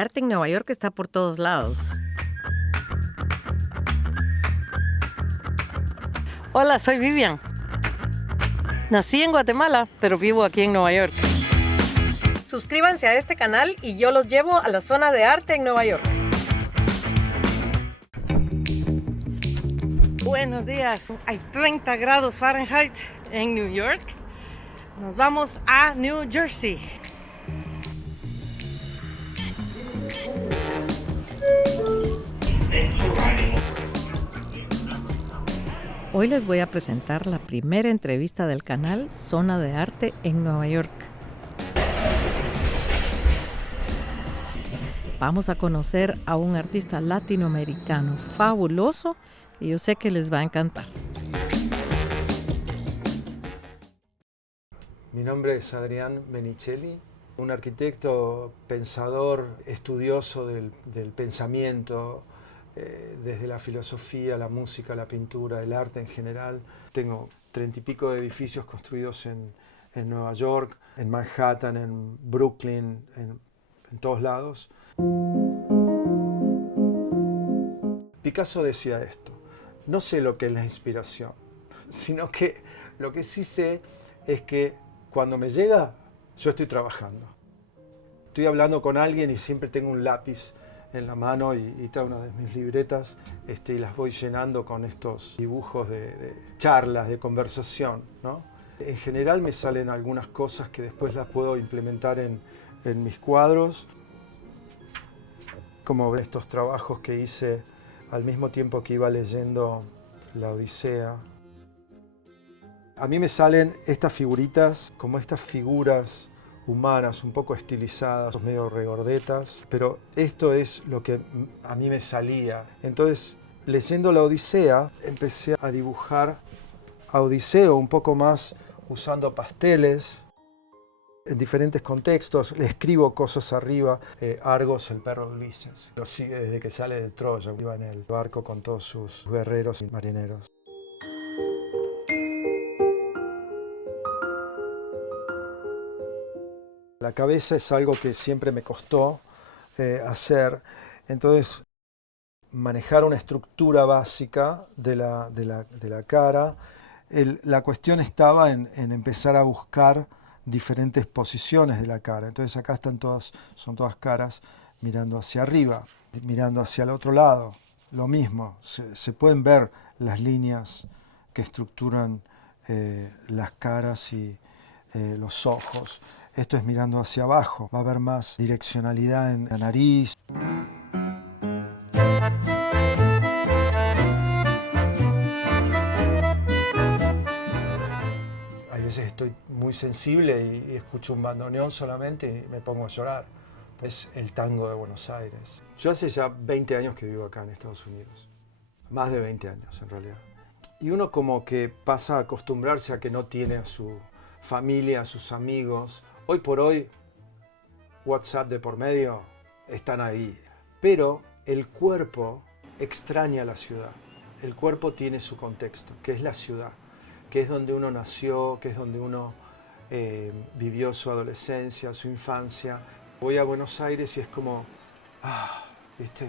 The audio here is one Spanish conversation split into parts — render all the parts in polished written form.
arte en Nueva York está por todos lados. Hola, soy Vivian. Nací en Guatemala, pero vivo aquí en Nueva York. Suscríbanse a este canal y yo los llevo a la zona de arte en Nueva York. Buenos días. Hay 30 grados Fahrenheit en New York. Nos vamos a New Jersey. Hoy les voy a presentar la primera entrevista del canal Zona de Arte en Nueva York. Vamos a conocer a un artista latinoamericano fabuloso y yo sé que les va a encantar. Mi nombre es Adrián Benicelli, un arquitecto, pensador, estudioso del pensamiento, desde la filosofía, la música, la pintura, el arte en general. Tengo 30 y pico de edificios construidos en Nueva York, en Manhattan, en Brooklyn, en todos lados. Picasso decía esto: no sé lo que es la inspiración, sino que lo que sí sé es que cuando me llega, yo estoy trabajando. Estoy hablando con alguien y siempre tengo un lápiz en la mano y está una de mis libretas y las voy llenando con estos dibujos de charlas, de conversación, ¿no? En general me salen algunas cosas que después las puedo implementar en mis cuadros, como estos trabajos que hice al mismo tiempo que iba leyendo la Odisea. A mí me salen estas figuritas, como estas figuras humanas, un poco estilizadas, medio regordetas, pero esto es lo que a mí me salía. Entonces, leyendo la Odisea, empecé a dibujar a Odiseo un poco más usando pasteles, en diferentes contextos. Le escribo cosas arriba. Argos, el perro de Ulises. Lo sigue desde que sale de Troya, iba en el barco con todos sus guerreros y marineros. La cabeza es algo que siempre me costó hacer, entonces manejar una estructura básica de la cara. La cuestión estaba en empezar a buscar diferentes posiciones de la cara. Entonces acá son todas caras mirando hacia arriba, mirando hacia el otro lado. Lo mismo, se pueden ver las líneas que estructuran las caras y los ojos. Esto es mirando hacia abajo, va a haber más direccionalidad en la nariz. Hay veces estoy muy sensible y escucho un bandoneón solamente y me pongo a llorar. Es el tango de Buenos Aires. Yo hace ya 20 años que vivo acá en Estados Unidos. Más de 20 años en realidad. Y uno como que pasa a acostumbrarse a que no tiene a su familia, a sus amigos. Hoy por hoy, WhatsApp de por medio, están ahí. Pero el cuerpo extraña la ciudad. El cuerpo tiene su contexto, que es la ciudad, que es donde uno nació, que es donde uno vivió su adolescencia, su infancia. Voy a Buenos Aires y es como, ¿viste?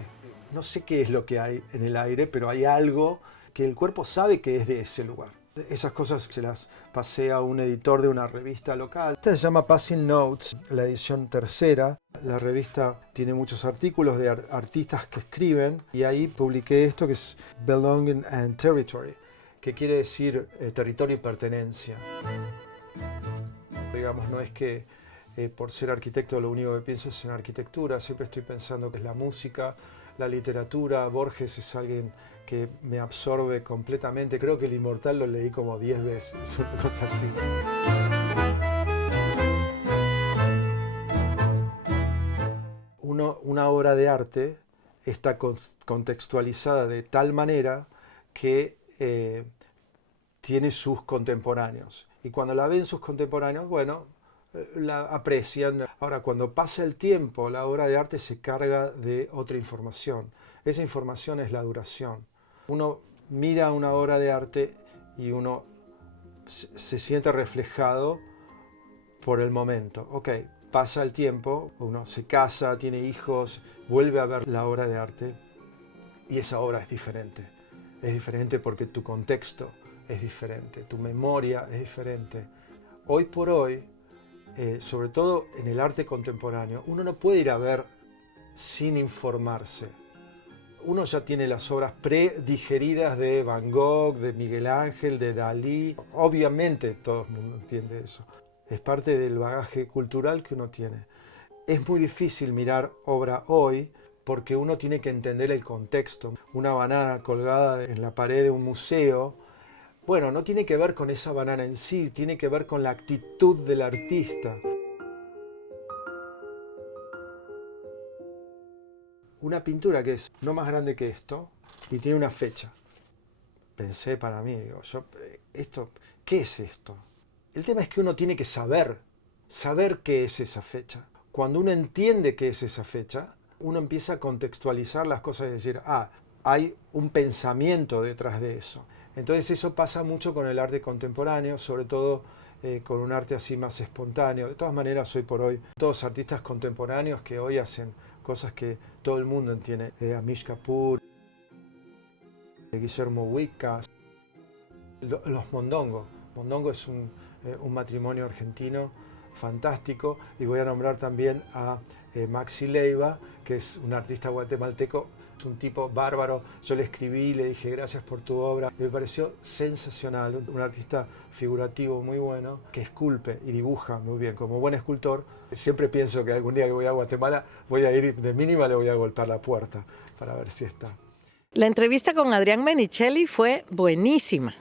No sé qué es lo que hay en el aire, pero hay algo que el cuerpo sabe que es de ese lugar. Esas cosas se las pasé a un editor de una revista local. Esta se llama Passing Notes, la edición tercera. La revista tiene muchos artículos de artistas que escriben y ahí publiqué esto que es Belonging and Territory, que quiere decir territorio y pertenencia. Digamos, no es que por ser arquitecto lo único que pienso es en arquitectura, siempre estoy pensando que es la música, la literatura. Borges es alguien que me absorbe completamente. Creo que El Inmortal lo leí como 10 veces, una cosa así. Una obra de arte está contextualizada de tal manera que tiene sus contemporáneos. Y cuando la ven sus contemporáneos, bueno, la aprecian. Ahora, cuando pasa el tiempo, la obra de arte se carga de otra información. Esa información es la duración. Uno mira una obra de arte y uno se siente reflejado por el momento. Ok, pasa el tiempo, uno se casa, tiene hijos, vuelve a ver la obra de arte y esa obra es diferente. Es diferente porque tu contexto es diferente, tu memoria es diferente. Hoy por hoy, sobre todo en el arte contemporáneo, uno no puede ir a ver sin informarse. Uno ya tiene las obras predigeridas de Van Gogh, de Miguel Ángel, de Dalí. Obviamente todo el mundo entiende eso. Es parte del bagaje cultural que uno tiene. Es muy difícil mirar obra hoy porque uno tiene que entender el contexto. Una banana colgada en la pared de un museo, bueno, no tiene que ver con esa banana en sí, tiene que ver con la actitud del artista. Una pintura que es no más grande que esto y tiene una fecha. Pensé para mí, digo, ¿qué es esto? El tema es que uno tiene que saber qué es esa fecha. Cuando uno entiende qué es esa fecha, uno empieza a contextualizar las cosas y decir, hay un pensamiento detrás de eso. Entonces eso pasa mucho con el arte contemporáneo, sobre todo con un arte así más espontáneo. De todas maneras, hoy por hoy, todos artistas contemporáneos que hoy hacen cosas que todo el mundo entiende. Amish Kapoor, Guillermo Wittkas, los Mondongo. Mondongo es un matrimonio argentino fantástico, y voy a nombrar también a Maxi Leiva, que es un artista guatemalteco, es un tipo bárbaro. Yo le escribí, le dije gracias por tu obra, y me pareció sensacional, un artista figurativo muy bueno, que esculpe y dibuja muy bien, como buen escultor. Siempre pienso que algún día que voy a Guatemala voy a ir de mínima, le voy a golpear la puerta para ver si está. La entrevista con Adrián Menicelli fue buenísima.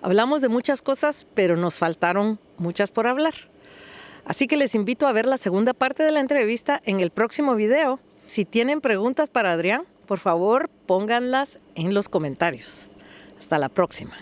Hablamos de muchas cosas, pero nos faltaron muchas por hablar. Así que les invito a ver la segunda parte de la entrevista en el próximo video. Si tienen preguntas para Adrián, por favor, pónganlas en los comentarios. Hasta la próxima.